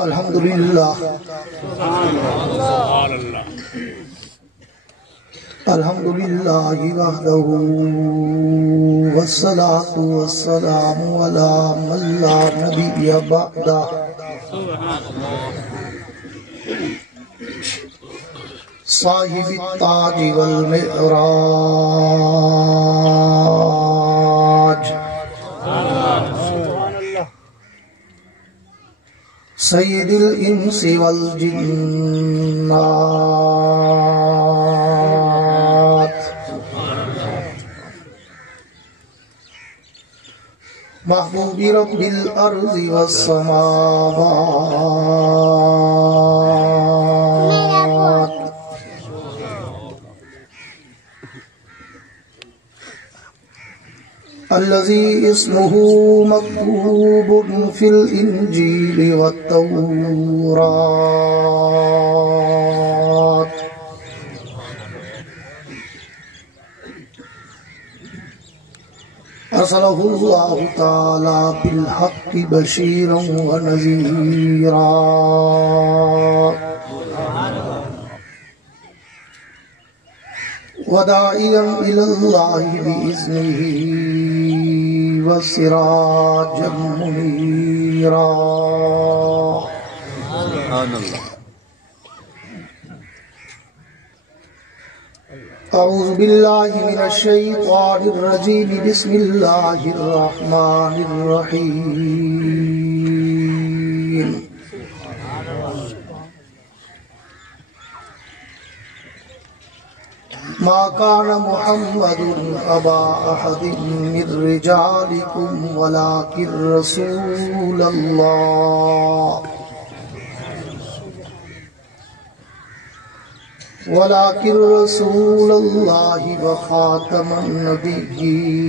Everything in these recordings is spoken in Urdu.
الحمدللہ الحمدللہ وحدہ والصلاة والسلام علی من لا نبی بعدہ صاحب التاج والمعراج سید الانس والجنات محبوب رب الارض والسماوات الذي اسمه مكتوب في الإنجيل والتوراة أرسله الله تعالى بالحق بشيرا ونذيرا وداعيا إلى الله بإذنه وسراجا منيرا سبحان الله أعوذ بالله من الشيطان الرجيم بسم الله الرحمن الرحيم ما كان محمد أبا أحد من رجالكم ولكن رسول الله وخاتم النبيين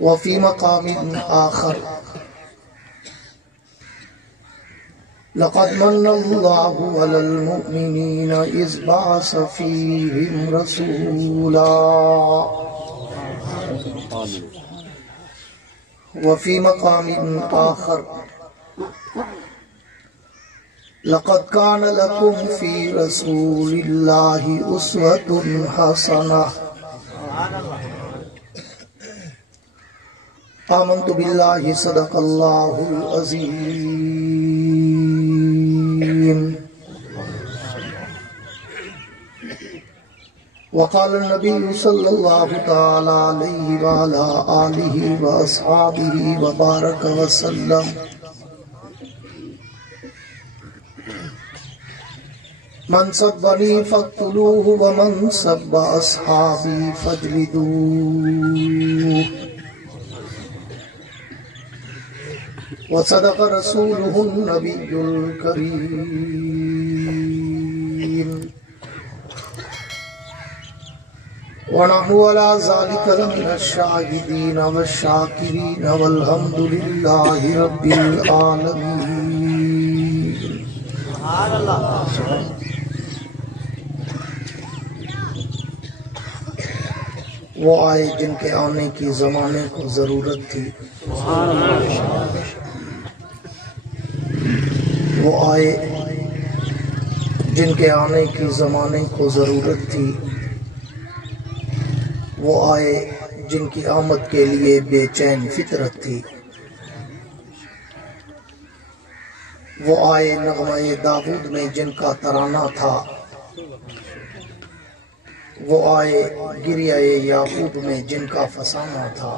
وفي مقام آخر لقد من الله على المؤمنين إذ بعث فيهم رسولا وفي مقام آخر لقد كان لكم في رسول الله أسوة حسنة آمنت بالله صدق الله العظيم وقال النبي صلى الله تعالى عليه وعلى آله وأصحابه وبارك وسلم من سبني فاقتلوه ومن سب أصحابي فاجلدوه وصدق رسوله النبي الكريم ونحن على ذلك لمن الشاهدين والشاكرين والحمد لله رب العالمين سبحان الله وہ آئے جن کے آنے کی زمانے کو ضرورت تھی وہ آئے جن کے آنے کی زمانے کو ضرورت تھی وہ آئے جن کی آمد کے لیے بے چین فطرت تھی وہ آئے نغمہ داؤد میں جن کا ترانہ تھا وہ آئے گریہ یعقوب میں جن کا فسانہ تھا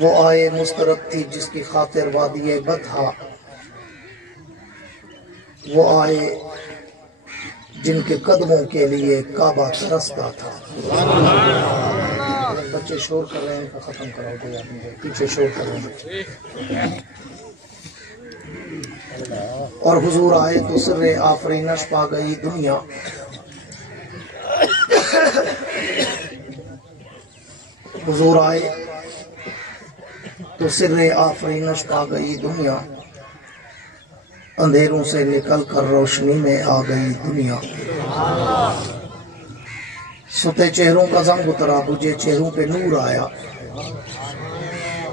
وہ آئے مسترب تھی جس کی خاطر وادی بطحا وہ آئے جن کے قدموں کے لیے کعبہ ترستا تھا بچے شور کر رہے ہیں ان کا ختم کراؤ گے پیچھے شور کر رہے ہیں اور حضور آئے تو سر آفرینش پا گئی دنیا حضور آئے تو سر آفرینش پا گئی دنیا اندھیروں سے نکل کر روشنی میں آ گئی دنیا ستے چہروں کا زنگ اترا، بجھے چہروں پہ نور آیا،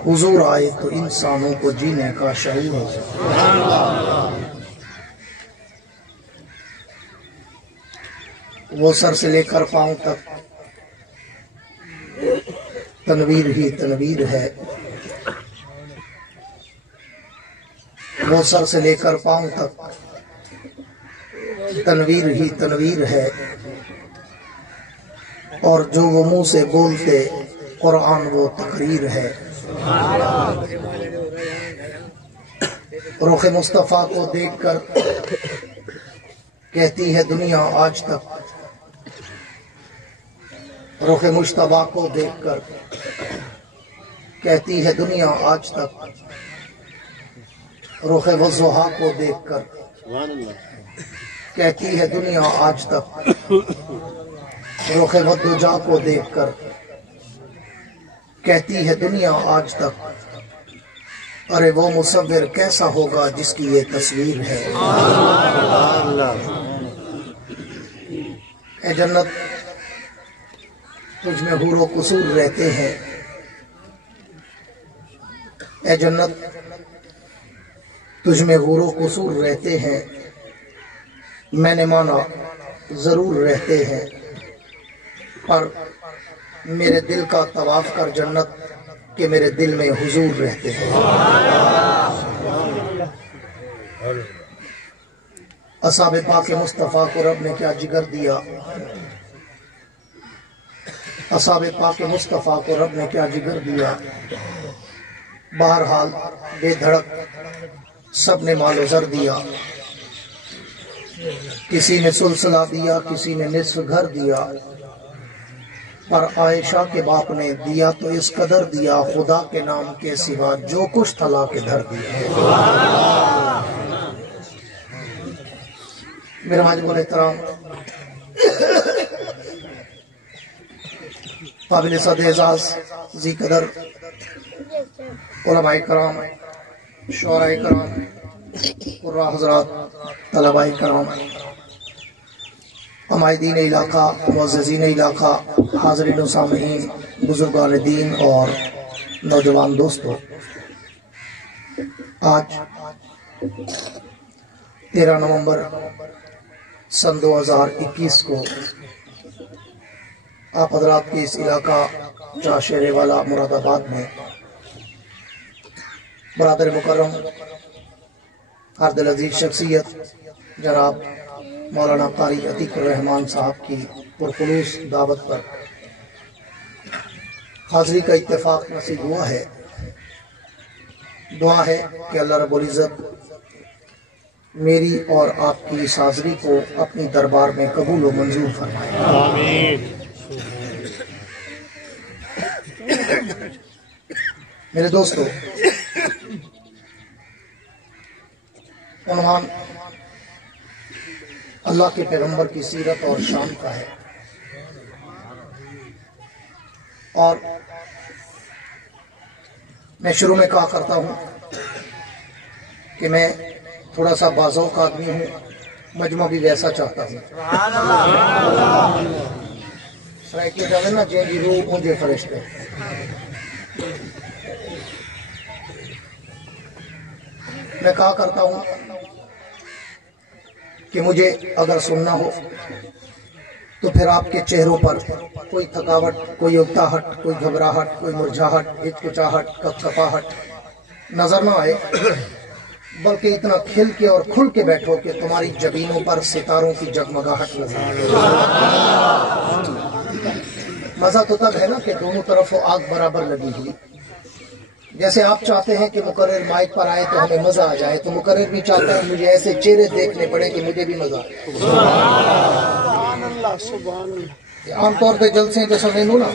حضور آئے تو انسانوں کو جینے کا شعور ہو۔ وہ سر سے لے کر پاؤں تک تنویر ہی تنویر ہے، وہ سر سے لے کر پاؤں تک تنویر ہی تنویر ہے، اور جو وہ منہ سے بولتے قرآن وہ تقریر ہے۔ رخ مصطفیٰ کو دیکھ کر کہتی ہے دنیا آج تک، رخ مجتبیٰ کو دیکھ کر کہتی ہے دنیا آج تک، رخ والضحیٰ کو دیکھ کر کہتی ہے دنیا آج تک، رخ والدجیٰ کو دیکھ کر کہتی ہے دنیا آج تک، ارے وہ مصور کیسا ہوگا جس کی یہ تصویر ہے۔ اے جنت تجھ میں حور و قصور رہتے ہیں، اے جنت تجھ میں حور و قصور رہتے ہیں، میں نے مانا ضرور رہتے ہیں، پر میرے دل کا طواف کر جنت کہ میرے دل میں حضور رہتے ہیں۔ اصحاب پاک مصطفیٰ کو رب نے کیا جگر دیا، اصحاب پاک مصطفیٰ کو رب نے کیا جگر دیا، بہرحال بے دھڑک سب نے مال و زر دیا، کسی نے سلسلہ دیا، کسی نے نصف گھر دیا، پر عائشہ کے باپ نے دیا تو اس قدر دیا، خدا کے نام کے سوا جو کچھ تھا لا کے دھر دیا۔ میرے حاجب الاحترام قابل صد اعزاز ذی قدر علماء کرام، شعراء کرام، قراء حضرات، طلباء کرام، عمائدین علاقہ، معززین علاقہ، حاضرین و سامعین، بزرگان دین اور نوجوان دوستو، آج 13 نومبر سن 2021 کو آپ حضرات کے اس علاقہ چاشیرے والا مراد آباد میں برادر مکرم ہر دل عزیز شخصیت جناب مولانا قاری عتیق الرحمان صاحب کی پرخلوص دعوت پر حاضری کا اتفاق نصیب ہوا ہے۔ دعا ہے کہ اللہ رب العزت میری اور آپ کی اس حاضری کو اپنی دربار میں قبول و منظور فرمائے۔ آمین۔ میرے دوستو، عنوان اللہ کے پیغمبر کی سیرت اور شان کا ہے، اور میں شروع میں کہا کرتا ہوں کہ میں تھوڑا سا بازوق آدمی ہوں، مجمع بھی ویسا چاہتا ہوں۔ سرائکی جاوے نا جے جی روح مجھے فرشتے، میں کہا کرتا ہوں کہ مجھے اگر سننا ہو تو پھر آپ کے چہروں پر کوئی تھکاوٹ، کوئی اکتاہٹ، کوئی گھبراہٹ، کوئی مرجھاہٹ، ہچکچاہٹ، کپکپاہٹ نظر نہ آئے، بلکہ اتنا کھل کے اور کھل کے بیٹھو کہ تمہاری جبینوں پر ستاروں کی جگمگاہٹ نظر آئے۔ مزہ تو تب ہے نا کہ دونوں طرف آگ برابر لگی ہوئی، جیسے آپ چاہتے ہیں کہ مقرر مائک پر آئے تو ہمیں مزہ آ جائے، تو مقرر بھی چاہتا ہے مجھے ایسے چہرے دیکھنے پڑے کہ مجھے بھی مزہ آئے۔ عام طور پہ جلسے جو سمجھنو نا،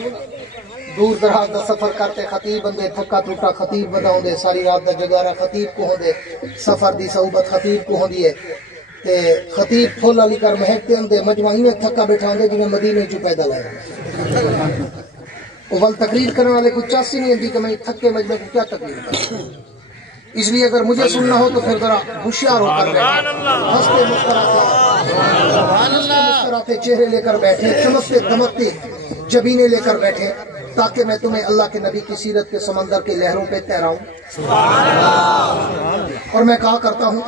دور دراز دا سفر کرتے خطیب بندے تھکا ٹوٹا خطیب بنا ہوندے، ساری رات دا جگارا خطیب کو ہوندے، سفر دی صحبت خطیب کو ہوندی ہے، تے خطیب پھول علی کر مہکتے ہوندے، مجمعی میں تھکا بیٹھا ہوندے جنہیں مدینے چو پیدا لائے۔ اول تقریر کرنے والے کو چاسی نہیں ہوندی کہ میں تھکے مجمع کو کیا تقریر کروں، اس لیے اگر مجھے سننا ہو تو پھر ذرا ہوشیار ہو کر رہے ہنستے مسکراتے مسکراتے چہرے لے کر بیٹھے، چمکتے دمکتے جبینے لے کر بیٹھے، تاکہ میں تمہیں اللہ کے نبی کی سیرت کے سمندر کی لہروں پہ تیراؤں۔ اور میں کہا کرتا ہوں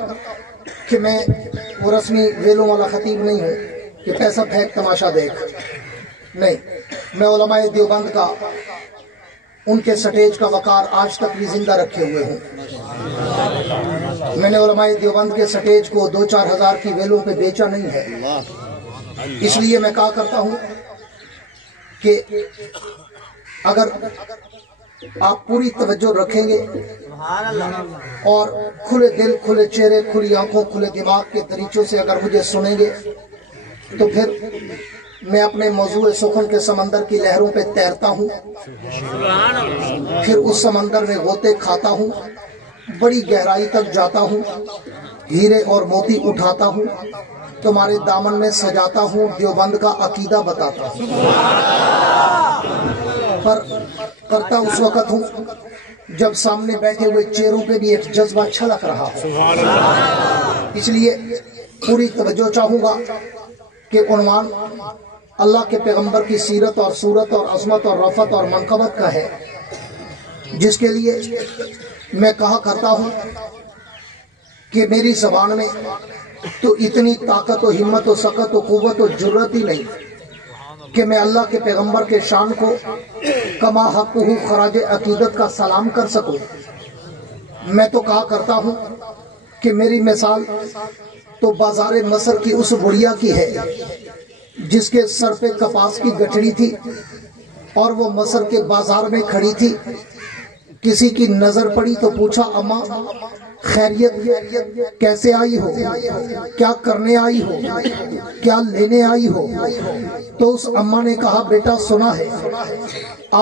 کہ میں وہ رسمی ویلوں والا خطیب نہیں ہوں کہ پیسہ پھینک تماشا دیکھ، نہیں، میں علماء دیوبند کا، ان کے سٹیج کا وقار آج تک بھی زندہ رکھے ہوئے ہوں۔ میں نے علماء دیوبند کے سٹیج کو 2-4 ہزار کی ویلوں پہ بیچا نہیں ہے۔ اس لیے میں کہا کرتا ہوں کہ اگر آپ پوری توجہ رکھیں گے اور کھلے دل، کھلے چہرے، کھلی آنکھوں، کھلے دماغ کے دریچوں سے اگر مجھے سنیں گے تو پھر میں اپنے موضوع سخن کے سمندر کی لہروں پہ تیرتا ہوں، پھر اس سمندر میں غوطے کھاتا ہوں، بڑی گہرائی تک جاتا ہوں، ہیرے اور موتی اٹھاتا ہوں، تمہارے دامن میں سجاتا ہوں، دیوبند کا عقیدہ بتاتا ہوں۔ پر کرتا اس وقت ہوں جب سامنے بیٹھے ہوئے چہروں پہ بھی ایک جذبہ چھلک رہا ہو۔ اس لیے پوری توجہ چاہوں گا کہ عنوان اللہ کے پیغمبر کی سیرت اور صورت اور عظمت اور رفعت اور منقبت کا ہے، جس کے لیے میں کہا کرتا ہوں کہ میری زبان میں تو اتنی طاقت و ہمت و سقت و قوت و جرت ہی نہیں کہ میں اللہ کے پیغمبر کے شان کو کما حق خراج عقیدت کا سلام کر سکوں۔ میں تو کہا کرتا ہوں کہ میری مثال تو بازار مصر کی اس بڑھیا کی ہے جس کے سر پہ کپاس کی گٹھڑی تھی اور وہ مصر کے بازار میں کھڑی تھی۔ کسی کی نظر پڑی تو پوچھا، اماں خیریت، کیسے آئی ہو، کیا کرنے آئی ہو، کیا لینے آئی ہو؟ تو اس اماں نے کہا، بیٹا سنا ہے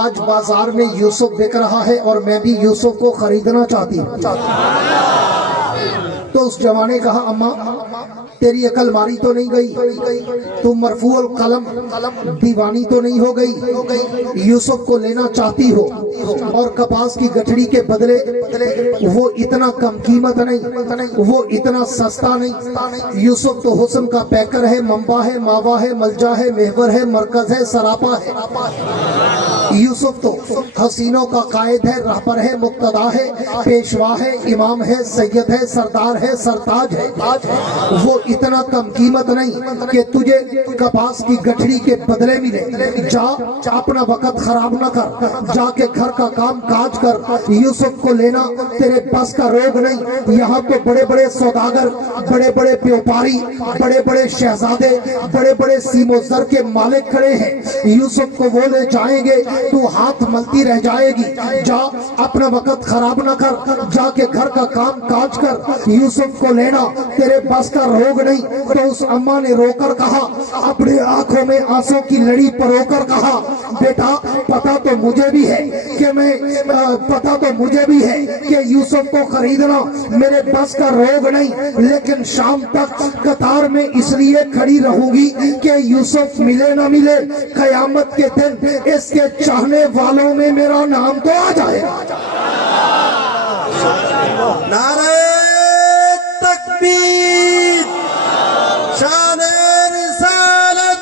آج بازار میں یوسف بک رہا ہے اور میں بھی یوسف کو خریدنا چاہتی ہوں۔ تو اس جوان نے کہا، اماں تیری عقل ماری تو نہیں گئی، تو مرفوع القلم دیوانی تو نہیں ہو گئی، یوسف کو لینا چاہتی ہو اور کپاس کی گٹھڑی کے بدلے وہ اتنا کم قیمت نہیں، وہ اتنا سستا نہیں۔ یوسف تو حسن کا پیکر ہے، منبع ہے، ماوا ہے، ملجا ہے، محور ہے، مرکز ہے، سراپا ہے۔ یوسف تو حسینوں کا قائد ہے، رہبر ہے، مقتدا ہے، پیشوا ہے، امام ہے، سید ہے، سردار ہے، سرتاج ہے۔ وہ اتنا کم قیمت نہیں کہ تجھے کپاس کی گٹھڑی کے بدلے ملے۔ جا اپنا وقت خراب نہ کر، جا کے گھر کا کام کاج کر، یوسف کو لینا تیرے بس کا روگ نہیں۔ یہاں تو بڑے بڑے سوداگر، بڑے بڑے بیوپاری، بڑے بڑے شہزادے، بڑے بڑے سیم و زر کے مالک کھڑے ہیں، یوسف کو وہ لے جائیں گے تو ہاتھ ملتی رہ جائے گی۔ جا اپنا وقت خراب نہ کر، جا کے گھر کا کام کاج کر، یوسف کو لینا تیرے بس کا روگ نہیں۔ تو اس اماں نے رو کر کہا، اپنے آنکھوں میں آنسوں کی لڑی پرو کر کہا، بیٹا پتا تو مجھے بھی ہے کہ یوسف کو خریدنا میرے بس کا روگ نہیں، لیکن شام تک قطار میں اس لیے کھڑی رہوں گی کہ یوسف ملے نہ ملے، قیامت کے دن اس کے چاہنے والوں میں میرا نام تو آ جائے۔ نعرہ تکبیر، شان رسالت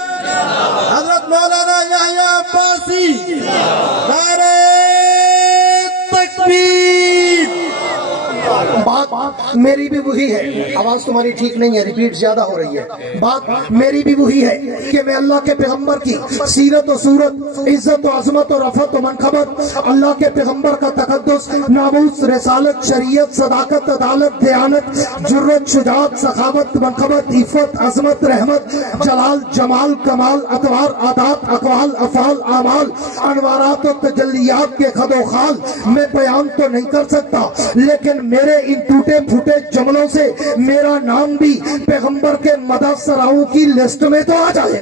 حضرت مولانا یحییٰ عباسی، نعرہ تکبیر۔ بات میری بھی وہی ہے، آواز تمہاری ٹھیک نہیں ہے، ریپیٹ زیادہ ہو رہی ہے۔ بات میری بھی وہی ہے کہ میں اللہ کے پیغمبر کی سیرت و صورت، عزت و عظمت و رفعت و منقبت، اللہ کے پیغمبر کا تقدس، ناموس، رسالت، شریعت، صداقت، عدالت، دیانت، جرت، شجاعت، سخاوت، منقبت، عفت، عظمت، رحمت، جلال، جمال، کمال، اطوار، عادات، اقوال، افعال، اعمال، انوارات و تجلیات کے خد و خال میں بیان تو نہیں کر سکتا، لیکن میرے ان ٹوٹے پھوٹے جملوں سے میرا نام بھی پیغمبر کے مدح سراؤں کی لسٹ میں تو آ جائے۔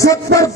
70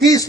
30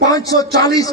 540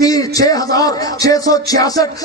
6666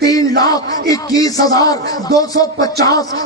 3,21,250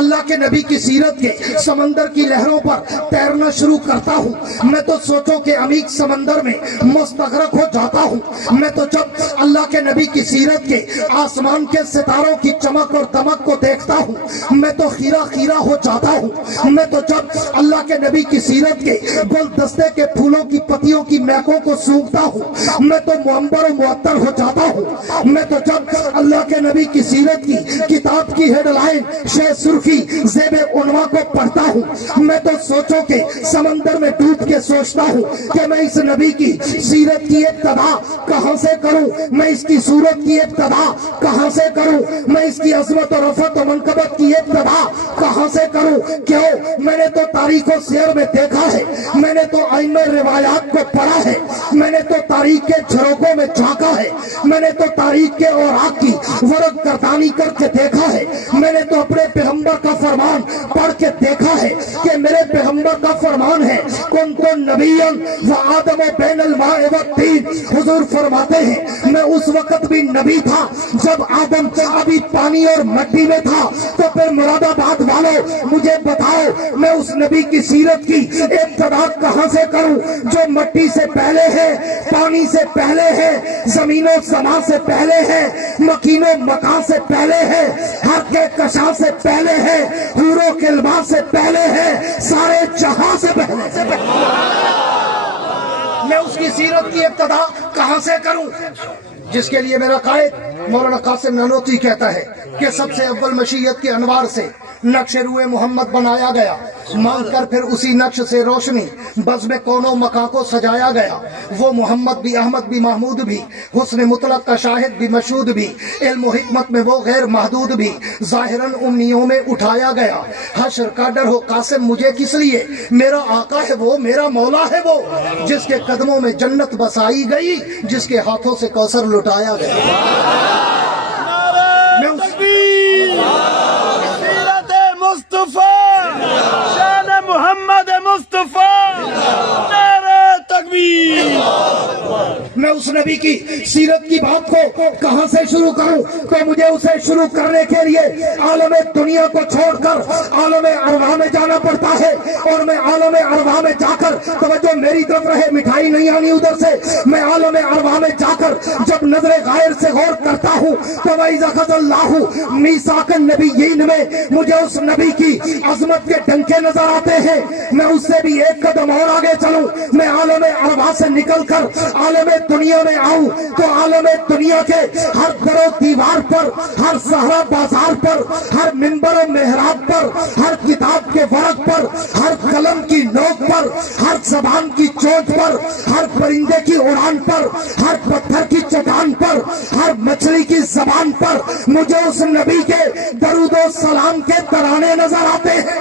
اللہ کے نبی کی سیرت کے سمندر کی لہروں پر تیرنا شروع کرتا ہوں میں تو سوچوں کے عمیق سمندر میں مستغرق ہو جاتا ہوں. میں تو جب اللہ کے نبی کی سیرت کے آسمان کے ستاروں کی چمک اور دمک کو دیکھتا ہوں میں تو خیرہ خیرہ ہو جاتا ہوں. میں تو جب اللہ کے نبی کی سیرت کے گلدستے کے پھولوں کی پتیوں کی مہکوں کو سونگھتا ہوں میں تو معمبر و معطر ہو جاتا ہوں. میں تو جب اللہ کے نبی کی سیرت کی کتاب کی ہیڈ لائن شہ سرخی زیب عنوا کو پڑھتا ہوں میں تو سوچوں کے سمندر میں ڈوب کے سوچتا ہوں کہ میں اس نبی کی سیرت کی ابتدا کہاں سے کروں, میں اس کی صورت کی ابتدا کہاں سے کروں, میں اس کی عظمت اور رفعت و منقبت کی ابتدا کہاں سے کروں. کیوں؟ میں نے تو تاریخ و سیر میں دیکھا ہے, میں نے تو ائمہ روایات کو پڑھا ہے, میں نے تو تاریخ کے جھروکوں میں جھانکا ہے, میں نے تو تاریخ کے اوراق کی ورق گردانی کر کے دیکھا ہے, میں نے تو اپنے پیغمبر کا فرمان پڑھ کے دیکھا ہے کہ میرے پیغمبر کا فرمان ہے کنتم نبیا وآدم بین الماء والطین. حضور فرماتے ہیں میں اس وقت بھی نبی تھا جب آدم ابھی پانی اور مٹی میں تھا. تو پھر مراد آباد والوں مجھے بتاؤ میں اس نبی کی سیرت کی ابتدا کہاں سے کروں جو مٹی سے پہلے ہے, پانی سے پہلے ہے, زمین و سما سے پہلے ہے, مکین و مکان سے پہلے ہے, ہر کے کشاں سے پہلے ہے, حور و کلبا سے پہلے ہے, سارے جہاں سے پہلے. میں اس کی سیرت کی ابتدا کہاں سے کروں جس کے لیے میرا قائد مولانا قاسم نانوتوی کہتا ہے کہ سب سے اول مشیت کے انوار سے نقش روئے محمد بنایا گیا, مانگ کر پھر اسی نقش سے روشنی بزم کونوں مکان کو سجایا گیا. وہ محمد بھی, احمد بھی, محمود بھی, حسن مطلق کا شاہد بھی, مشہود بھی, علم و حکمت میں وہ غیر محدود بھی, ظاہراً امنیوں میں اٹھایا گیا. حشر کا ڈر ہو قاسم مجھے کس لیے, میرا آقا ہے وہ, میرا مولا ہے وہ, جس کے قدموں میں جنت بسائی گئی, جس کے ہاتھوں سے کوثر لٹایا گیا. مصطفیٰ شان محمد مصطفیٰ نعرہ تکبیر. میں اس نبی کی سیرت کی بات کو کہاں سے شروع کروں تو مجھے اسے شروع کرنے کے لیے عالم دنیا کو چھوڑ کر عالم ارواح میں جانا پڑتا ہے. اور میں عالم ارواح میں جا کر, توجہ میری طرف رہے, مٹھائی نہیں آنی ادھر سے, میں عالم ارواح میں جا کر جب نظر غائر سے غور کرتا ہوں تو وَإِذَا أَخَذَ اللَّهُ مِيثَاقَ النَّبِيِّينَ میں مجھے اس نبی کی عظمت کے ڈنکے نظر آتے ہیں. میں اس سے بھی ایک قدم اور آگے چلوں, میں عالم ارواح سے نکل کر عالم دنیا میں آؤں تو عالم دنیا کے ہر در و دیوار پر, ہر صحرا بازار پر, ہر منبر و محراب پر, ہر کتاب کے ورق پر, ہر قلم کی نوک پر, ہر زبان کی چوٹ پر, ہر پرندے کی اڑان پر, ہر پتھر کی چٹان پر, ہر مچھلی کی زبان پر مجھے اس نبی کے درود و سلام کے ترانے نظر آتے ہیں.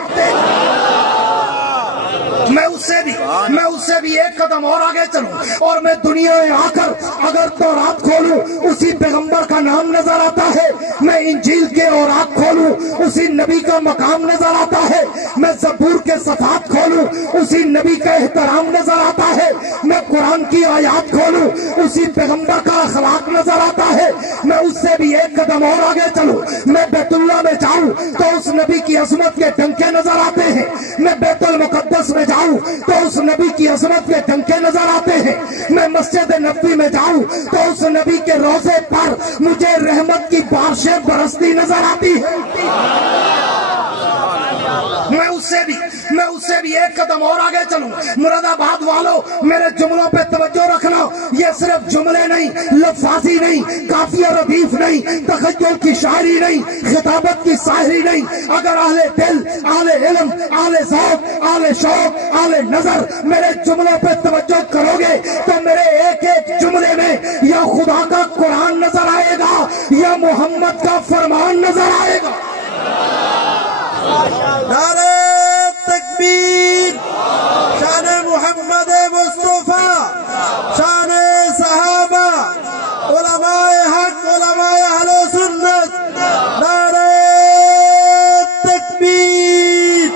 میں اس سے بھی ایک قدم اور آگے چلوں اور میں دنیا میں آ کر اگر تورات کھولوں اسی پیغمبر کا نام نظر آتا ہے, میں انجیل کے اوراق کھولوں اسی نبی کا مقام نظر آتا ہے, میں زبور کے صفحات کھولوں اسی نبی کا احترام نظر آتا ہے, میں قرآن کی آیات کھولوں اسی پیغمبر کا اخلاق نظر آتا ہے. میں اس سے بھی ایک قدم اور آگے چلوں, میں بیت اللہ میں جاؤں تو اس نبی کی عظمت کے ڈنکے نظر آتے ہیں, میں بیت المقدس میں جاؤں تو اس نبی کی عظمت کے ڈنکے نظر آتے ہیں, میں مسجد نبوی میں جاؤں تو اس نبی کے روضے پر مجھے رحمت کی بارشیں برستی نظر آتی ہیں. میں اس سے بھی ایک قدم اور آگے چلوں. مراد آباد والوں میرے جملوں پہ توجہ رکھنا, یہ صرف جملے نہیں, لفاظی نہیں, کافی اور ردیف نہیں, تخیل کی شاعری نہیں, خطابت کی شاعری نہیں. اگر اہل دل, اہل علم, اہل ذوق, اہل شوق, اہل نظر میرے جملوں پہ توجہ کرو گے تو میرے ایک ایک جملے میں یا خدا کا قرآن نظر آئے گا یا محمد کا فرمان نظر آئے گا. نعرہ تکبیر شان محمد مصطفیٰ شان صحابہ علماء حق علماء اہل سنت. نعرہ تکبیر.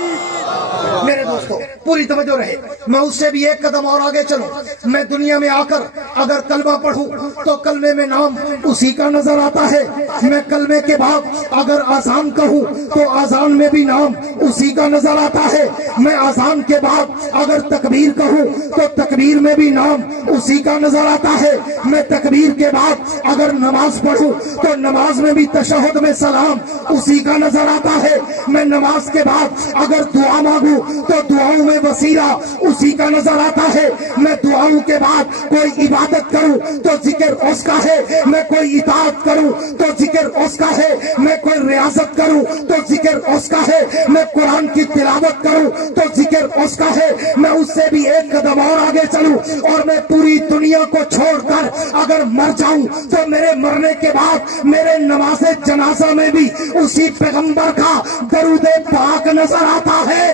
میرے دوستو پوری توجہ رہے, میں اس سے بھی ایک قدم اور آگے چلوں. میں دنیا میں آ کر اگر کلمہ پڑھوں تو کلمے میں نام اسی کا نظر آتا ہے. میں کلمے کے بعد اگر آذان کہوں تو آذان میں بھی نام اسی کا نظر آتا ہے. میں آذان کے بعد اگر تکبیر کہوں تو تکبیر میں بھی نام اسی کا نظر آتا ہے. میں تکبیر کے بعد اگر نماز پڑھوں تو نماز میں بھی تشہد میں سلام اسی کا نظر آتا ہے. میں نماز کے بعد اگر دعا مانگوں تو دعاؤں میں وسیلہ اسی کا نظر آتا ہے. میں دعاؤں کے بعد کوئی عبادت کروں تو ذکر اس کا ہے. میں کوئی اطاعت کروں تو ذکر اس کا ہے. میں کوئی ریاضت کروں تو ذکر اس کا ہے. میں قرآن کی تلاوت کروں تو ذکر اس کا ہے. میں اس سے بھی ایک قدم اور آگے چلوں اور میں پوری دنیا کو چھوڑ کر اگر مر جاؤں تو میرے مرنے کے بعد میرے نماز جنازہ میں بھی اسی پیغمبر کا درود پاک نظر آتا ہے.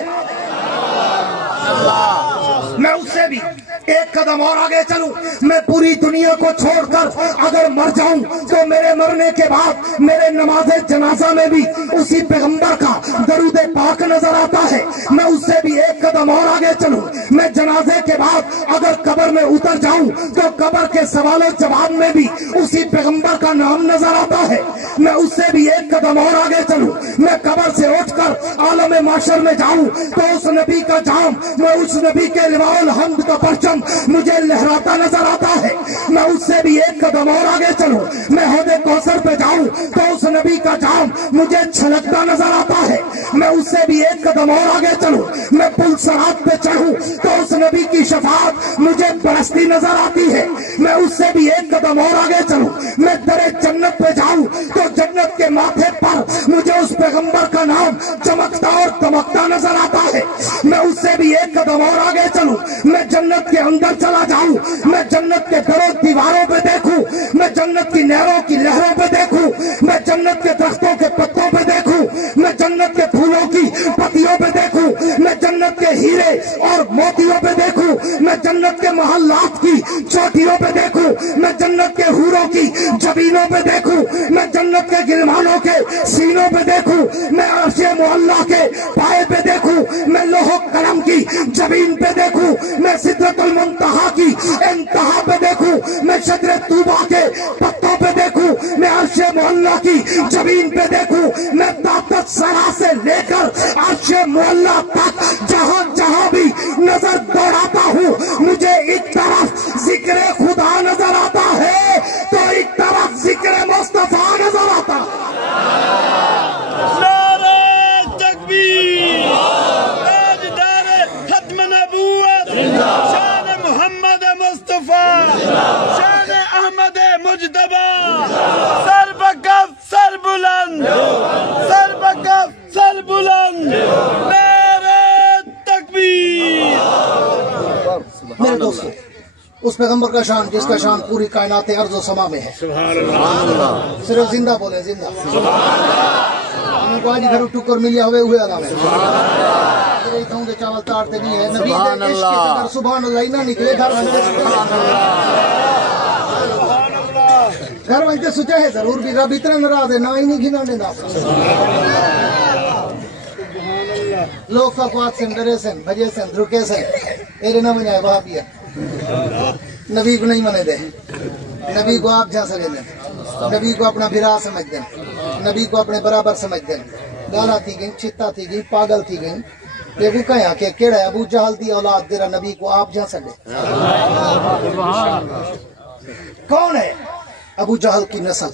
میں اس سے بھی ایک قدم اور آگے چلوں. میں پوری دنیا کو چھوڑ کر اگر مر جاؤں تو میرے مرنے کے بعد میرے نماز جنازہ میں بھی اسی پیغمبر کا درود پاک نظر آتا ہے. میں اس سے بھی ایک قدم اور آگے چلوں. میں جنازے کے بعد اگر قبر میں اتر جاؤں تو قبر کے سوال و جواب میں بھی اسی پیغمبر کا نام نظر آتا ہے. میں اس سے بھی ایک قدم اور آگے چلوں. میں قبر سے اٹھ کر عالم محشر میں جاؤں تو اس نبی کا جام، میں اس نبی کے لواء الحمد کا پرچم مجھے لہراتا نظر آتا ہے. میں اس سے بھی ایک قدم اور آگے چلوں. میں حوض کوثر پہ جاؤں تو اس نبی کا جام مجھے چھلکتا نظر آتا ہے. میں اس سے بھی ایک قدم اور آگے چلوں. میں پل صراط پہ چڑھوں تو اس نبی کی شفاعت مجھے برستی نظر آتی ہے. میں اس سے بھی ایک قدم اور آگے چلوں. میں در جنت پہ جاؤں تو جنت کے ماتھے پر مجھے اس پیغمبر کا نام چمکتا اور دمکتا نظر آتا ہے. میں اس سے بھی ایک قدم اور آگے چلوں. میں جنت کے اندر چلا جاؤں. میں جنت کے دروں دیواروں پہ دیکھوں. میں جنت کی نہروں کی لہروں پہ دیکھوں. میں جنت کے درختوں کے پتوں پہ دیکھوں. میں جنت کے پھولوں کی پتیوں پہ دیکھوں. میں جنت کے ہیرے اور موتیوں پہ دیکھوں. میں جنت کے محلات کی چوٹیوں پہ دیکھوں. میں جنت کے حوروں کی جبینوں پہ دیکھوں. میں جنت کے گلمانوں کے سینوں پہ دیکھوں. میں عرش معلیٰ کے پائے پہ دیکھوں. میں لوح قلم کی جبین پہ دیکھوں. میں سدرۃ المنتہا کی انتہا پہ دیکھوں. میں شجر طوبیٰ کے پتوں پہ دیکھوں. میں عرش معلیٰ کی جبین پہ دیکھوں. میں طاقت سرا سے لے کر عرش معلیٰ تک جہاں جہاں بھی نظر دوڑاتا ہوں مجھے ایک طرف ذکر خدا نظر آتا ہے تو ایک طرف ذکر مصطفیٰ نظر آتا ہے. نعرہ تکبیر، تاجدار ختم نبوت، شان محمد مصطفیٰ، شان احمد مجتبی، سر بکف سر بلند، سر بکف سر بلند، نعرہ تکبیر. میرے دوستو، اس پیغمبر کا شان جس کا شان پوری کائنات ارض و سما میں ہے. صرف زندہ بولے، زندہ. آج گھر ٹکر ملیا ہوئے علام ہے. چاول تارتے نہیں ہے. نبی دے عشق کے اندر سبحان اللہ ہی نہ نکلے گھر گھر وہاں سوچا ہے ضرور بھی رب اتنا ناراض ہے نہ ہی نہیں گھنا دینا. لوگ فقوات سے ڈرے سے بجے سے دھرکے سے ایرے نہ بنائے وہاں بھی نبی کو نہیں منے دے. نبی کو آپ جا سکے دیں. نبی کو اپنا بھرا سمجھ دیں. نبی کو اپنے برابر سمجھ دیں. گالا تھی گئی، چتا تھی گئی، پاگل تھی گئی. وہ کہا کہ کیڑا ہے ابو جہل دی اولاد تیرا نبی کو آپ جا سکے. کون ہے ابو جہل کی نسل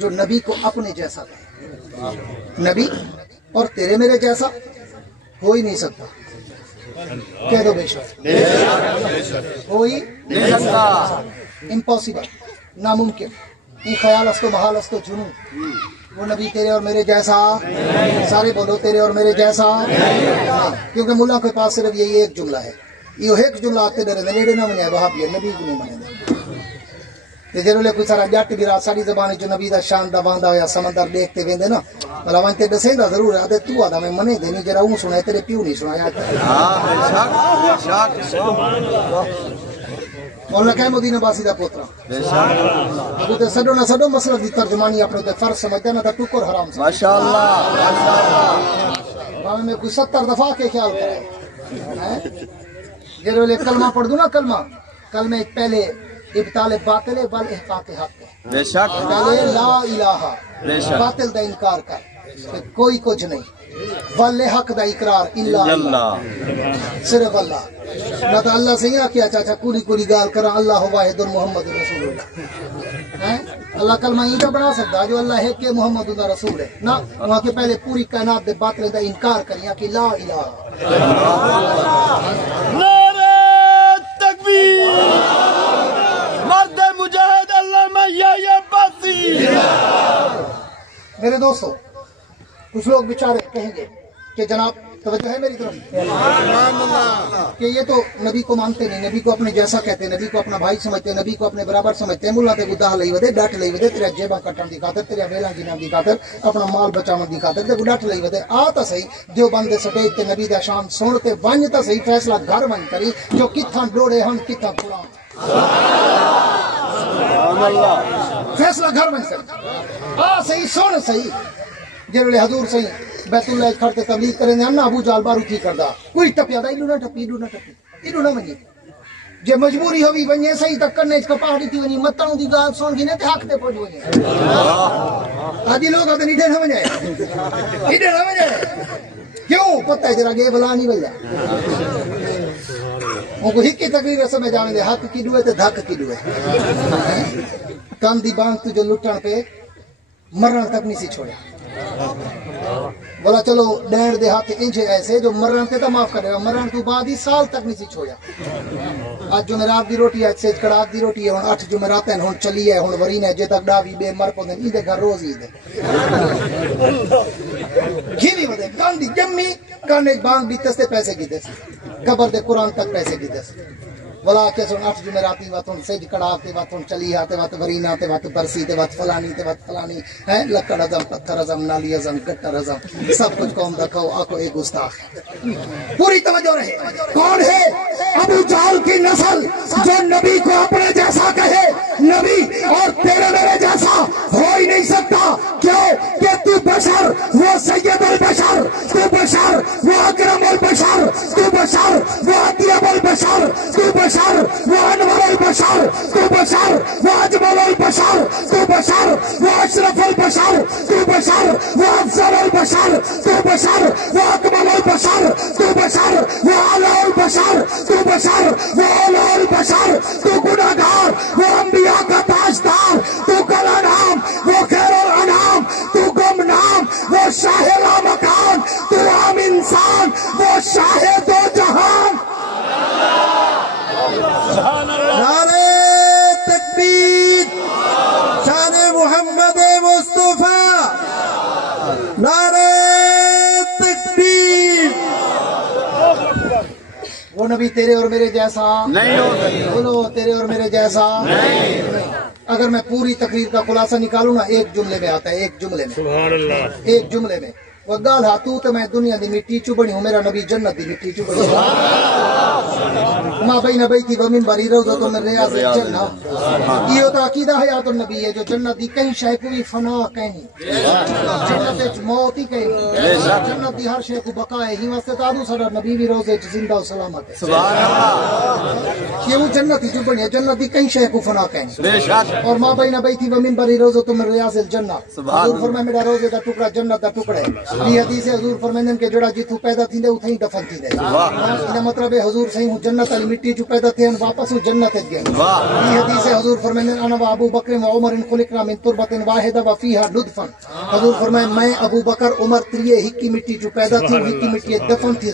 جو نبی کو اپنے جیسا ہے؟ نبی اور تیرے میرے جیسا ہو ہی نہیں سکتا. کہہ دو بے شک ہو ہی نہیں سکتا. امپاسبل، ناممکن. یہ خیال اس کو محال اس کو جنون. وہ نبی تیرے اور میرے جیسا. سارے بولو تیرے اور میرے جیسا. کیونکہ ملا کے پاس صرف یہی ایک جملہ ہے. یہ ایک جملہ آتے ڈرے نیڑے نہ منیا وہاں بھی نبی کو نہیں منے. جرولے کوئی سارا جٹ بھی رات ساری زبان جو نبی دا شان دا واندا ہویا سمندر دیکھتے ویندے نا بلا وان تے دسیں دا ضرور ہے تو آدا میں منے دے نہیں جرا اون سنا تیرے پیو نہیں سنایا. مولا کہ مدینہ باسی دا پوترا ابو تے سڈو نہ سڈو مسئلہ دی ترجمانی اپنے تے فرض سمجھدا نہ تے ٹکر حرام سمجھدا. ماشاءاللہ ماشاءاللہ. میں کوئی 70 دفعہ کے خیال کرے جرولے کلمہ پڑھ دوں نا کلمہ کلمے پہلے ابطال باطل وال احقاق حق ہے بے شک پہلے لا الہ بے شک باطل دا انکار کر کہ کوئی کچھ نہیں وال حق دا اقرار الا اللہ صرف اللہ نہ تو اللہ سے یہ کیا چاچا کوری کوری گال کرا اللہ واحد محمد رسول اللہ اللہ کلمہ یہ بنا سکتا جو اللہ ہے کہ محمد رسول ہے نہ وہاں کے پہلے پوری کائنات دے باطل دا انکار کریا کہ لا الہ نعرہ تکبیر مرد مجاہد علامہ یحییٰ عباسی میرے دوستو کچھ لوگ بیچارے کہیں گے کہ جناب توجہ ہے میری طرف کہ یہ تو نبی کو مانتے نہیں نبی کو اپنے جیسا کہتے نبی کو اپنا بھائی سمجھتے نبی کو اپنے برابر سمجھتے ملا تے گداہ لئی ودے ڈٹ لئی ودے تیرا جیباں کٹن دی خاطر تیرا ویلاں گنن دی خاطر اپنا مال بچاون دی خاطر تے ڈٹ لئی ودے آ تا صحیح دیوبند دے سٹیج تے نبی دا شان سن تے ونج تا صحیح فیصلہ گھر ون کری جو کتھاں ڈوڑے ہن کتھاں قرآن فیصلہ گھر ون کر آ صحیح سن صحیح جڑے حضور صحیح بیت اللہ کھڑتے تبلیغ کریں نا ابو جال بارو کی کردا کوئی ٹپیا دا اینو نہ ٹپی اینو نہ ونجے جے مجبوری ہوئی ونجے صحیح تک کرنے اس کا پہاڑی تھی ونی متاں دی گال سن گنے تے حق تے پہنچ ونجے آدھی لوگ اتے نیڈے نہ ونجے نیڈے نہ ونجے کیوں پتہ ہے جرا گے بلا نہیں بلدا او کو ہکی تقریر سمجھ جاویں دے حق کی دوے تے دھک کی دوے کان دی بانگ تو جو لٹن پہ مرن تک نہیں سی چھوڑیا بولا چلو ڈینڈ دے ہاتھ انج ایسے جو مرن تے تا معاف کرے گا مرن تو بعد ہی سال تک نہیں سی چھوڑیا آج جمعرات دی روٹی آج سیج کڑاک دی روٹی ہے ہن 8 جمعرات ہیں ہن چلی ہے ہن ورین ہے جے تک ڈاوی بے مر پوندے ای دے گھر روز عید ہے گھیری ودے کان دی جمی کانے بانگ بھی تستے پیسے کی دس قبر دے قرآن تک پیسے کی دس بولا کہ سن 8 جمعراتی وقت سج کڑاک تے وقت چلی آتے وقت ورینا تے وقت برسی تے وقت فلانی ہے لکڑ ازم پتھر ازم نالی ازم گٹر ازم سب کچھ قوم دکھاؤ آکو ایک گستاخ پوری توجہ رہے کون ہے ابو جہل کی نسل جو نبی کو اپنے جیسا کہے نبی اور تیرے میرے جیسا ہو ہی نہیں سکتا کیوں کہ تو بشر وہ سید البشر تو بشر وہ اکرم البشر تو بشر وہ اطیب البشر تو بشر وہ انور البشر تو بشر وہ اجمل البشر تو بشر وہ اشرف البشر تو بشر وہ افضل البشر تو بشر وہ اکمل البشر تو بشر وہ اعلی البشر تو بشر وہ اولی البشر تو گناہگار وہ انبیاء کا تاجدار تو کلانام وہ خیر الانام تو گمنام وہ شاہ لامکان تو عام انسان وہ شاہ دو جہان نعرہ تکبیر شان محمد مصطفیٰ نعرہ تکبیر وہ نبی تیرے اور میرے جیسا نہیں ہو سکتا بولو تیرے اور میرے جیسا نہیں اگر میں پوری تقریر کا خلاصہ نکالوں نا ایک جملے میں آتا ہے ایک جملے میں سبحان اللہ ایک جملے میں وہ گال ہاں تو میں دنیا دی مٹی چو بنی ہوں میرا نبی جنت دی مٹی چو بنی ماں بین بیتی و منبری روضۃ من ریاض الجنہ یہ تو عقیدہ حیات النبی ہے جو جنت دی کہیں شے کو بھی فنا کہیں جنت وچ موت ہی کہیں جنت دی ہر شے کو بقا ہے ہی واسطے تادو سارا نبی بھی روزے وچ زندہ و سلامت ہے سبحان اللہ یہ وہ جنت جو بنی ہے جنت دی کہیں شے کو فنا کہیں بے شک اور ماں بین بیتی و منبری روضۃ من ریاض الجنہ حضور فرمائے میرا روزے دا ٹکڑا جنت دا ٹکڑا ہے یہ حدیث حضور فرمائے کہ جڑا جتھوں پیدا تھیندے اوتھے ہی دفن تھیندے یہ مطلب ہے حضور صحیح ہوں جنت والی مٹی جو پیدا تھے واپس وہ جنت گئے یہ حدیث حضور فرمائے انا و ابو بکر و عمر خلقنا من تربۃ واحدہ وفیھا لطفا حضور فرمائے میں ابو بکر عمر تریے ہکی مٹی جو پیدا تھی ہکی مٹی دفن تھی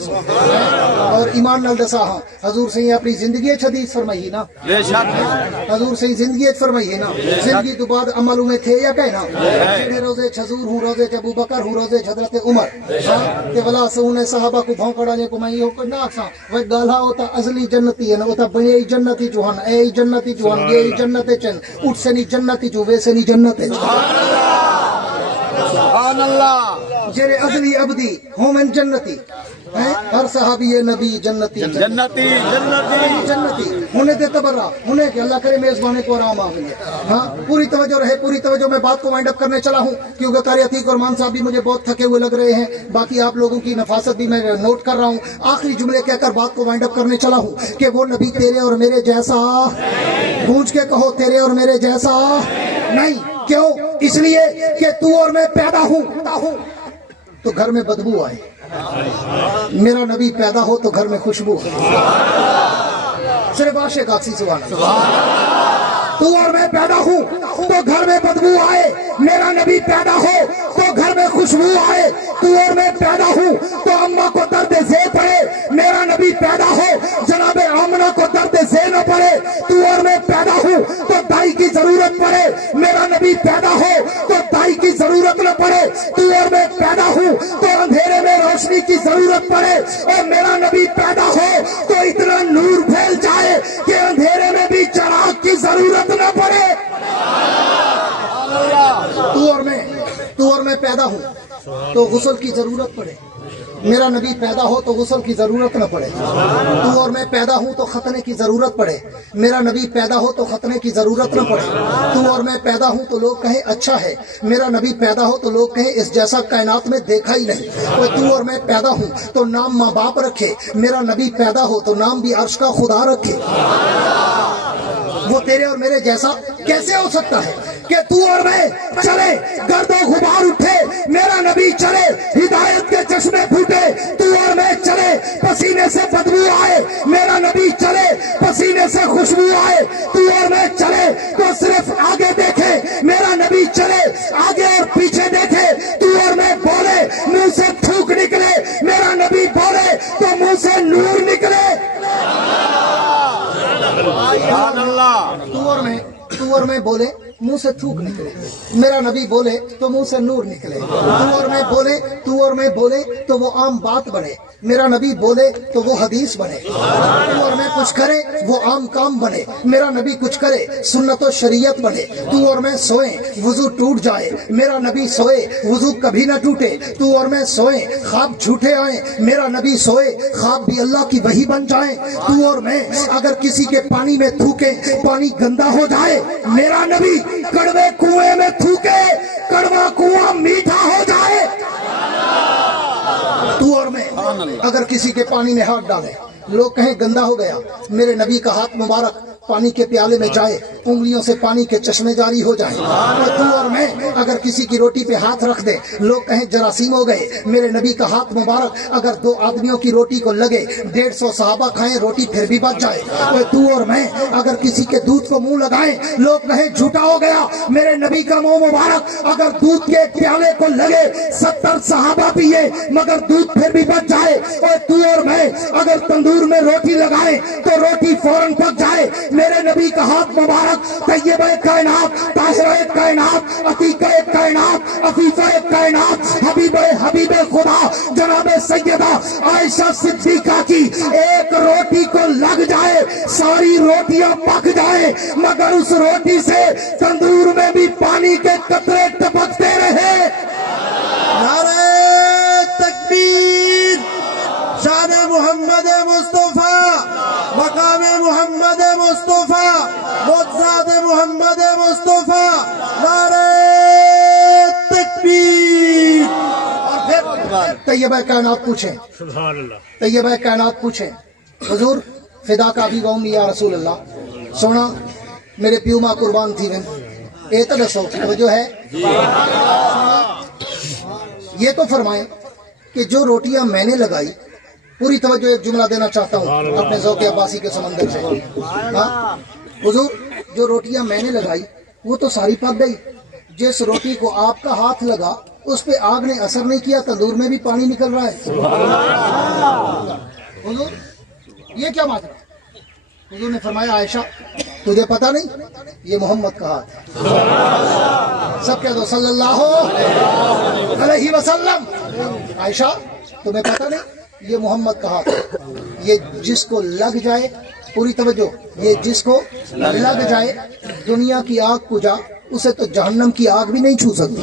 اور ایمان نال دسا ہاں حضور صحیح اپنی زندگی حدیث فرمائی نا بے شک حضور صحیح زندگی فرمائی نا زندگی تو بعد عملوں میں تھے یا کہنا جڑے روزے حضور ہوں روزے ابو بکر ہوں روزے حضرت عمر کہ ولا سونے صحابہ کو بھونکڑانے کو میں یہ نہ آکھاں وہ گالا ہوتا اصلی جنتی ہے نا ہوتا بنی جنتی جو ہن اے جنتی جو ہن یہ جنت چن اٹھ سے نہیں جنتی جو ویسے نہیں جنت ہے سبحان اللہ جرے ازلی ابدی ہوں من جنتی ہر صحابی نبی جنتی جنتی جنتی جنتی انہیں دے تبرہ انہیں کہ اللہ کرے میزبانے کو آرام آگئے. ہاں پوری توجہ رہے, پوری توجہ. میں بات کو وائنڈ اپ کرنے چلا ہوں کیونکہ قاری عتیق اور مان صاحب بھی مجھے بہت تھکے ہوئے لگ رہے ہیں. باقی آپ لوگوں کی نفاست بھی میں نوٹ کر رہا ہوں. آخری جملے کہہ کر بات کو وائنڈ اپ کرنے چلا ہوں کہ وہ نبی تیرے اور میرے جیسا, گونج کے کہو تیرے اور میرے جیسا نہیں. کیوں؟ اس لیے کہ تو اور میں پیدا ہوں تو گھر میں بدبو آئے, میرا نبی پیدا ہو تو گھر میں خوشبو آئے. صرف عاشق آقسی سبحان اللہ. تو اور میں پیدا ہوں تو گھر میں بدبو آئے, میرا نبی پیدا ہو تو گھر میں خوشبو آئے. تو اور میں پیدا ہوں تو اماں کو درد ذیل پڑے, میرا نبی پیدا ہو جناب آمنہ کو درد ذیل نہ پڑے. تو اور میں پیدا ہوں تو دائی کی ضرورت پڑے, میرا نبی پیدا ہو تو دائی کی ضرورت نہ پڑے. تو اور میں پیدا ہوں تو اندھیرے میں روشنی کی ضرورت پڑے, اور میرا نبی پیدا ہو تو اتنا نور پھیل جائے کہ اندھیرے میں بھی چراغ کی ضرورت نہ پڑے. تو اور میں پیدا ہوں تو غسل کی ضرورت پڑے, میرا نبی پیدا ہو تو غسل کی ضرورت نہ پڑے. تو اور میں پیدا ہوں تو ختنے کی ضرورت پڑے, میرا نبی پیدا ہو تو ختنے کی ضرورت نہ پڑے. تو اور میں پیدا ہوں تو لوگ کہیں اچھا ہے, میرا نبی پیدا ہو تو لوگ کہیں اس جیسا کائنات میں دیکھا ہی نہیں. تو اور میں پیدا ہوں تو نام ماں باپ رکھے, میرا نبی پیدا ہو تو نام بھی عرش کا خدا رکھے. وہ تیرے اور میرے جیسا کیسے ہو سکتا ہے کہ تو اور میں چلے گرد و غبار اٹھے, میرا نبی چلے ہدایت کے چشمے پھوٹے. تو اور میں چلے پسینے سے بدبو آئے, میرا نبی چلے پسینے سے خوشبو آئے. تو اور میں چلے تو صرف آگے دیکھے, میرا نبی چلے آگے اور پیچھے دیکھے. تو اور میں بولے منہ سے تھوک نکلے, میرا نبی بولے تو منہ سے نور نکلے. تو اور میں بولے منہ سے تھوک نکلے, میرا نبی بولے تو منہ سے نور نکلے. تو اور میں بولے تو وہ عام بات بنے, میرا نبی بولے تو وہ حدیث بنے. تو اور میں کچھ کرے وہ عام کام بنے, میرا نبی کچھ کرے سنت و شریعت بنے. تو اور میں سوئیں وضو ٹوٹ جائے, میرا نبی سوئے وضو کبھی نہ ٹوٹے. تو اور میں سوئیں خواب جھوٹے آئیں, میرا نبی سوئے خواب بھی اللہ کی وحی بن جائیں. تو اور میں اگر کسی کے پانی میں تھوکے پانی گندا ہو جائے, میرا نبی کڑوے کنویں میں تھوکے کڑوا کنواں میٹھا ہو جائے. تو اور میں اگر کسی کے پانی میں ہاتھ ڈالے لوگ کہیں گندا ہو گیا, میرے نبی کا ہاتھ مبارک پانی کے پیالے میں جائے انگلیوں سے پانی کے چشمے جاری ہو جائیں. تو اور میں اگر کسی کی روٹی پہ ہاتھ رکھ دے لوگ کہیں جراثیم ہو گئے, میرے نبی کا ہاتھ مبارک اگر دو آدمیوں کی روٹی کو لگے 150 صحابہ کھائیں روٹی پھر بھی بچ جائے. تو اور میں اگر کسی کے دودھ کو منہ لگائیں لوگ کہیں جھوٹا ہو گیا, میرے نبی کا منہ مبارک اگر دودھ کے پیالے کو لگے 70 صحابہ پیے مگر دودھ پھر بھی بچ جائے. تو اور میں اگر تندور میں روٹی لگائیں تو روٹی فوراً پک جائے, میرے نبی کا ہاتھ مبارک طیبہ کائنات, طاہرہ کائنات, عتیقہ کائنات, عفیفہ کائنات, حبیب خدا جناب سیدہ عائشہ صدیقہ کی ایک روٹی کو لگ جائے ساری روٹیاں پک جائے مگر اس روٹی سے تندور میں بھی پانی کے قطرے ٹپکتے رہے. نعرہ تکبیر, شان محمد مصطفیٰ, مقام محمد مصطفیٰ, معجزات محمد مصطفیٰ, نعرہ تکبیر. اور پھر طیبہ کائنات پوچھیں, سبحان اللہ, طیبہ کائنات پوچھیں حضور فدا کا بھی گاؤں یا رسول اللہ سونا میرے پیو ماں قربان تھی ون اے تو دسو وہ جو ہے یہ تو فرمائیں کہ جو روٹیاں میں نے لگائی, پوری توجہ ایک جملہ دینا چاہتا ہوں اپنے ذوق عباسی کے سمندر سے. حضور جو روٹیاں میں نے لگائی وہ تو ساری پک گئی, جس روٹی کو آپ کا ہاتھ لگا اس پہ آگ نے اثر نہیں کیا, تندور میں بھی پانی نکل رہا ہے. حضور یہ کیا بات ہے؟ حضور نے فرمایا عائشہ تجھے پتہ نہیں یہ محمد کا ہاتھ ہے. سب کہہ دو صلی اللہ علیہ وسلم. عائشہ تمہیں پتہ نہیں یہ محمد کا ہاتھ ہے, یہ جس کو لگ جائے, پوری توجہ, یہ جس کو لگ جائے دنیا کی آگ کو جا اسے تو جہنم کی آگ بھی نہیں چھو سکتی.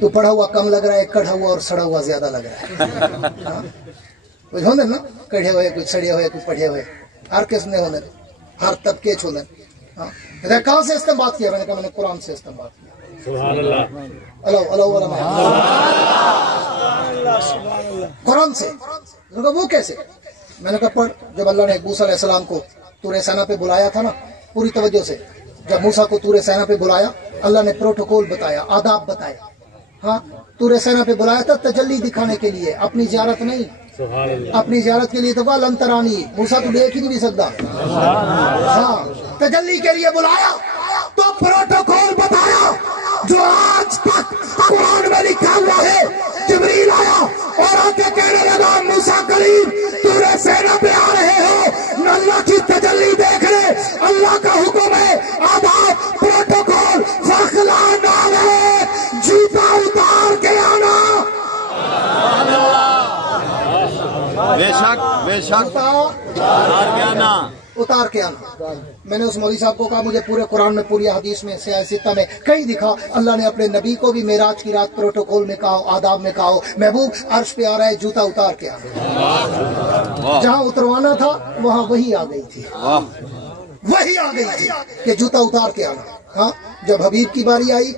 تو پڑھا ہوا کم لگ رہا ہے, کڑھا ہوا اور سڑا ہوا زیادہ لگ رہا ہے. کچھ ہونے نا, کڑھے ہوئے, کچھ سڑے ہوئے, کچھ پڑھے ہوئے, ہر قسم نے ہونے, ہر طبقے چھونے. کہاں سے استنباط کیا؟ میں نے کہا میں نے قرآن سے استنباط کیا. سبحان اللہ, قرآن سے. وہ کیسے؟ میں نے کہا پڑھ. جب اللہ نے موسیٰ علیہ السلام کو طور سینا پہ بلایا تھا نا, پوری توجہ سے, جب موسیٰ کو طور سینا پہ بلایا, اللہ نے پروٹوکول بتایا, آداب بتائے. ہاں, طور سینا پہ بلایا تھا تجلی دکھانے کے لیے, اپنی زیارت نہیں. اپنی زیارت کے لیے تو وہ لنترانی موسیٰ تو دیکھ ہی نہیں سکتا. ہاں, تجلی کے لیے بلایا تو پروٹوکول بتایا جو آج تک قرآن میں لکھا ہوا ہے. جبریل آیا اور آ کے کہنے لگا موسیٰ کلیم طور سینا پہ آ رہے ہو, نہ اللہ کی تجلی دیکھ رہے, اللہ کا حکم ہے, آداب پروٹوکول, فاخلا نالے, جوتا اتار کے آنا. بے شک اتار کے آنا. میں نے اس مولوی صاحب کو کہا مجھے پورے قرآن میں, پوری حدیث میں, سیاستہ میں کہیں دکھا اللہ نے اپنے نبی کو بھی معراج کی رات پروٹوکول میں کہا, آداب میں کہا, محبوب عرش پہ آ رہا ہے, جوتا اتار کے آنا. جہاں اتروانا تھا وہاں وہی آ گئی تھی, وہی آ گئی تھی کہ جوتا اتار کے آنا. ہاں, جب حبیب کی باری آئی,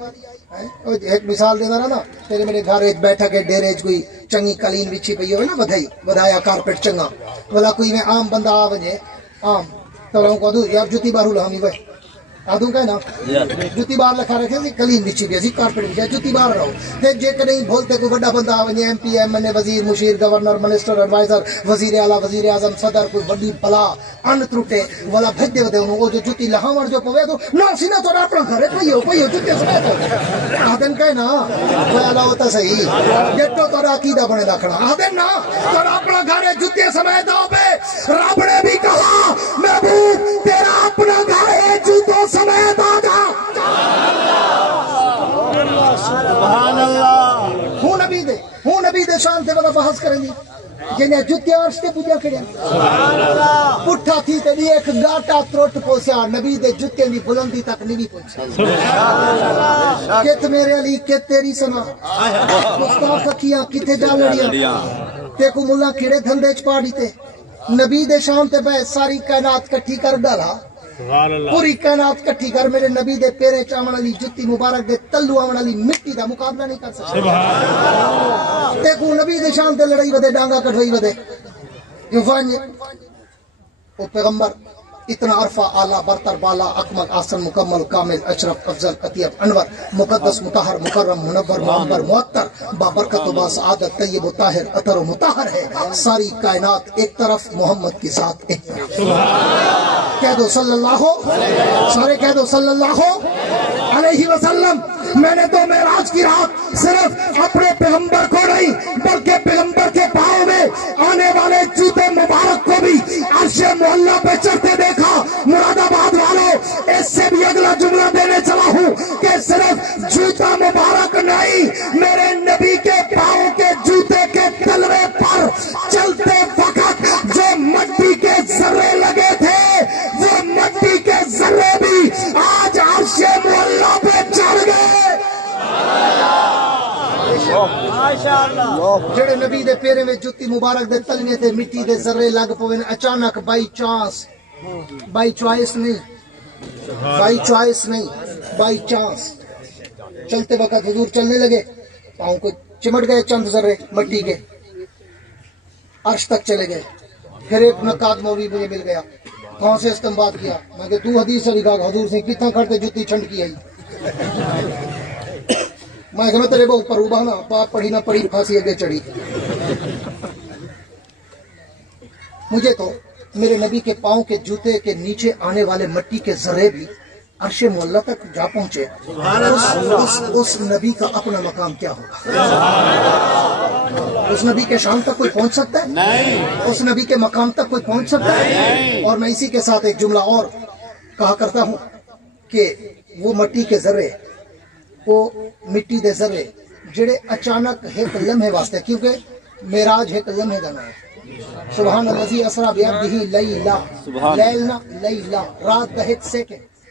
ایک مثال دینا رہا نا, تیرے میرے گھر ایک بیٹھا کے ڈیریج کوئی چنگی کلین بچھی پئی ہوئے نا, بدھائی بدھایا کارپیٹ چنگا بلا, کوئی میں عام بندہ آ وجے عام تو کو ادو یا جوتی بارو لہانی وے آدھوں کہ نا جوتی بار لکھا رکھے سی, کلین بچھی بھی کارپیٹ بچھی, جوتی بار رہو. جے کہیں بولتے کوئی بڑا بندہ آ وجے, ایم پی, ایم این اے, وزیر, مشیر, گورنر, منسٹر, ایڈوائزر, وزیر اعلیٰ, وزیر اعظم, صدر, کوئی بڑی بلا ان ترٹے والا بھج دے ودے انہوں, وہ جو جوتی لہاور جو پوے تو نہ سینا تو اپنا گھر ہے, کوئی ہو جوتی سمیت آدھن کہ نا والا ہوتا صحیح جٹو تو عقیدہ بنے رکھنا, آدھن نا تو اپنا گھر ہے, جوتی سمیت ہو پہ. رب نے بھی کہا محبوب تیرا اپنا گھر ہے, جوتوں سمیت آ جا. سبحان اللہ. ہوں نبی دے شان سے بڑا بحث کریں گے جنہیں جوتیاں عرش تے پوجا کھڑے پٹھا تھی تے بھی ایک گاٹا تروٹ پوسیا, نبی دے جوتے دی بلندی تک نہیں پہنچا. کت میرے علی کت تیری سنا, مصطفیٰ کیاں کتے جا لڑیاں, تے کو ملا کیڑے دھندے چ پا دیتے. نبی دے شان تے بے ساری کائنات کٹھی کر ڈالا, پوری کائنات کٹھی کر میرے نبی دے پیرے چاون والی جتی مبارک دے تلو آون والی مٹی دا مقابلہ نہیں کر سکتا. تے کو نبی دے شان تے لڑائی ودے, ڈانگا کٹوائی ودے, جو فانج او پیغمبر اتنا عرفہ اعلیٰ برتر بالا اکمل آسن مکمل کامل اشرف افضل اطیب انور مقدس مطہر مکرم منور معمر معطر بابرکت و باسعادت طیب و طاہر اطہر و مطہر ہے. ساری کائنات ایک طرف, محمد کی ذات ایک طرف. کہہ دو صلی اللہ ہو, سارے کہہ دو صلی اللہ ہو علیہ وسلم. میں نے تو معراج کی رات صرف اپنے پیغمبر کو نہیں بلکہ پیغمبر کے پاؤں میں آنے والے جوتے مبارک کو بھی عرش معلیٰ پہ چڑھتے دیکھا. مراد آباد والوں, اس سے بھی اگلا جملہ دینے چلا ہوں کہ صرف جوتا مبارک نہیں, میرے نبی کے پاؤں کے جوتے کے تلوے پر چلتے وقت جو مٹی کے ذرے لگے تھے, وہ مٹی کے ذرے بھی آج عرش معلیٰ پہ چڑھ گئے. جڑے نبی دے پیرے میں جوتی مبارک دے تلوے تے مٹی دے ذرے لگ پوے اچانک, بائی چانس, بائی چوائس نہیں, بائی چوائس نہیں, بائی چانس چلتے وقت حضور چلنے لگے, پاؤں کو چمٹ گئے چند ذرے مٹی کے, عرش تک چلے گئے. پھر ایک نقاد مولوی مجھے مل گیا, کہاں سے استنباط کیا؟ میں کہ تو حدیث سے لکھا حضور سے کتنا کھڑتے جوتی چھنڈ کی آئی. میں کہ تیرے بہت پر اوبا نا, پاپ پڑھی نہ پڑھی پھانسی اگے چڑھی. مجھے تو میرے نبی کے پاؤں کے جوتے کے نیچے آنے والے مٹی کے ذرے بھی عرش معلیٰ تک جا پہنچے. اس نبی کا اپنا مقام کیا ہوگا؟ اس نبی کے شان تک کوئی پہنچ سکتا ہے؟ نہیں. اس نبی کے مقام تک کوئی پہنچ سکتا ہے؟ اور میں اسی کے ساتھ ایک جملہ اور کہا کرتا ہوں کہ وہ مٹی کے ذرے, وہ مٹی دے ذرے جڑے اچانک ایک لمحے واسطے, کیونکہ معراج ایک لمحے دا نام ہے. سبحان الذی اسریٰ بعبدہ لیلا, لیلنا لیلا, رات دا ایک سیکنڈ,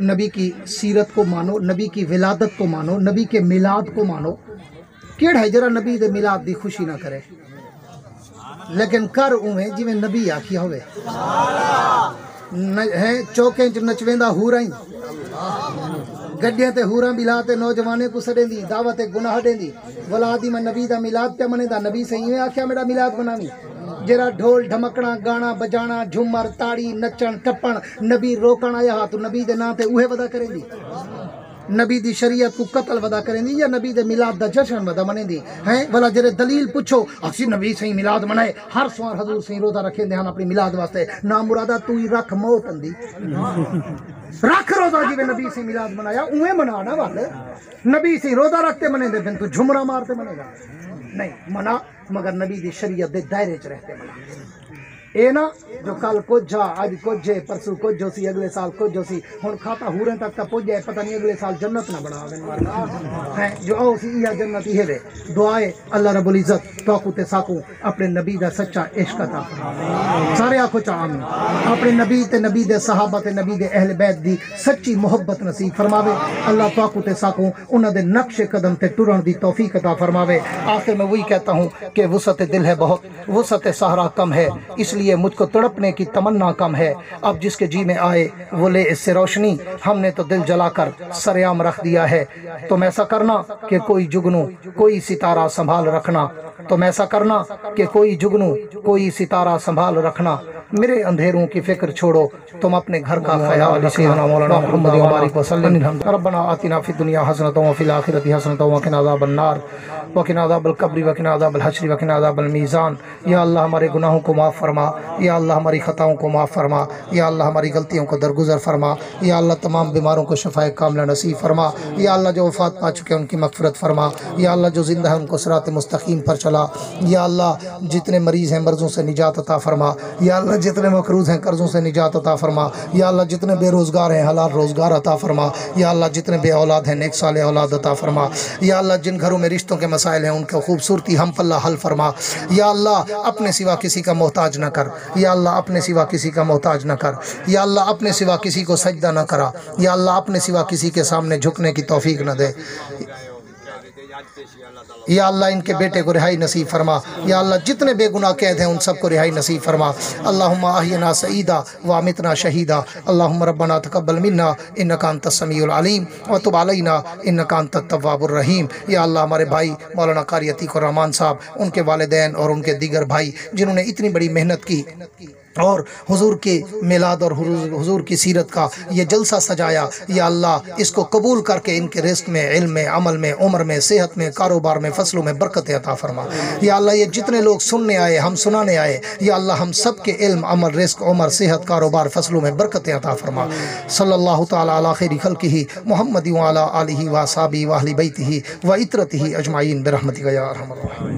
نبی کی سیرت کو مانو، نبی کی ولادت کو مانو، نبی کے میلاد کو مانو. کیڑا ہے جرا نبی دے میلاد دی خوشی نہ کرے، لیکن کر اویں جویں نبی آکھیا ہوئے. ہے چوکیں چ نچویندا ہورائیں، گڈیاں تے ہوراں بلا تے نوجوانے کو سڑیں دی، دعوت گناہ دیں دی. ولادی میں نبی دا میلاد پہ منے دا، نبی سے ایویں آکھیا میرا میلاد مناویں. جرا ڈھول ڈھمکنا گانا بجانا جھومر تاڑی نچن ٹپن نبی روکن آیا تو نبی دے نام تے اوہے ودا کریں دی. نبی دی شریعت کو قتل ودا کریں دی یا نبی دے میلاد دا جشن ودا منیں دی ہیں. ولا جرے دلیل پوچھو اسی نبی سے میلاد منائے، ہر سوار حضور سے روزہ رکھیں دے ہن اپنی میلاد واسطے. نام مرادہ تو ہی رکھ موت اندی رکھ روزہ جی نبی سے میلاد منایا اوہیں منانا والے. نبی سے روزہ رکھتے منے دے پھر تو جھمرا مارتے منے گا نہیں منا، مگر نبی دی شریعت دے دائرے چ رہتے منا. اے نا جو کل کچھ جا آج کچھ جے پرسو کچھ جو سی اگلے سال کچھ جو سی ہن کھاتا ہوریں تک تا پہنچ جائے پتہ نہیں اگلے سال جنت نہ بنا ہیں جو او سی یہ جنت ہی ہے. دعائے اللہ رب العزت توقو تے ساکو اپنے نبی دا سچا عشق عطا فرمائے. سارے آکھو چا آمین. اپنے نبی تے نبی دے صحابہ تے نبی دے اہل بیت دی سچی محبت نصیب فرماوے. اللہ توقو تے ساکو انہاں دے نقش قدم تے ٹرن دی توفیق عطا فرماوے. آخر میں وہی کہتا ہوں کہ وسعت دل ہے بہت، وسعت صحرا کم ہے، اس لیے مجھ کو تڑپنے کی تمنا کم ہے. اب جس کے جی میں آئے وہ لے اس سے روشنی، ہم نے تو دل جلا کر سریام رکھ دیا ہے. تم ایسا کرنا کہ کوئی جگنو کوئی ستارہ سنبھال رکھنا، تم ایسا کرنا کہ کوئی جگنو کوئی ستارہ سنبھال رکھنا. میرے اندھیروں کی فکر چھوڑو، تم اپنے گھر کا خیال رکھنا. مولانا محمد وبارک وسلم. ربنا آتنا فی الدنیا حسنۃ وفی الآخرۃ حسنۃ وقنا عذاب النار وقنا عذاب القبر وقنا عذاب الحشر وقنا عذاب المیزان. یا اللہ ہمارے گناہوں کو معاف فرما، یا اللہ ہماری خطاؤں کو معاف فرما، یا اللہ ہماری غلطیوں کو درگزر فرما. یا اللہ تمام بیماروں کو شفائے کاملہ نصیب فرما. یا اللہ جو وفات پا چکے ان کی مغفرت فرما. یا اللہ جو زندہ ہیں ان کو صراط مستقیم پر چلا. یا اللہ جتنے مریض ہیں مرضوں سے نجات عطا فرما. یا اللہ جتنے مقروض ہیں قرضوں سے نجات عطا فرما. یا اللہ جتنے بے روزگار ہیں حلال روزگار عطا فرما. یا اللہ جتنے بے اولاد ہیں نیک صالح اولاد عطا فرما. یا اللہ جن گھروں میں رشتوں کے مسائل ہیں ان کو خوبصورتی ہم پلہ حل فرما. یا اللہ اپنے سوا کسی کا محتاج نہ کر. یا اللہ اپنے سوا کسی کا محتاج نہ کر. یا اللہ اپنے سوا کسی کو سجدہ نہ کرا. یا اللہ اپنے سوا کسی کے سامنے جھکنے کی توفیق نہ دے. یا اللہ ان کے بیٹے کو رہائی نصیب فرما. یا اللہ جتنے بے گناہ قید ہیں ان سب کو رہائی نصیب فرما. اللہم احینا سعیدا وامتنا شہیدا. اللہم ربنا تقبل منا انکا انت السمیع العلیم وتب علینا انکا انت التواب الرحیم. یا اللہ ہمارے بھائی مولانا قاری عتیق الرحمان صاحب، ان کے والدین اور ان کے دیگر بھائی جنہوں نے اتنی بڑی محنت کی اور حضور کے میلاد اور حضور کی سیرت کا یہ جلسہ سجایا، یا اللہ اس کو قبول کر کے ان کے رزق میں، علم میں، عمل میں، عمر میں، صحت میں، کاروبار میں، فصلوں میں برکت عطا فرما. یا اللہ یہ جتنے لوگ سننے آئے ہم سنانے آئے، یا اللہ ہم سب کے علم، عمل، رزق، عمر، صحت، کاروبار، فصلوں میں برکت عطا فرما. صلی اللہ تعالی علی خیر خلقہ محمد وعلی آلہ واصحابہ واہل بیتہ وعترتہ اجمعین برحمتک یا ارحم الراحمین.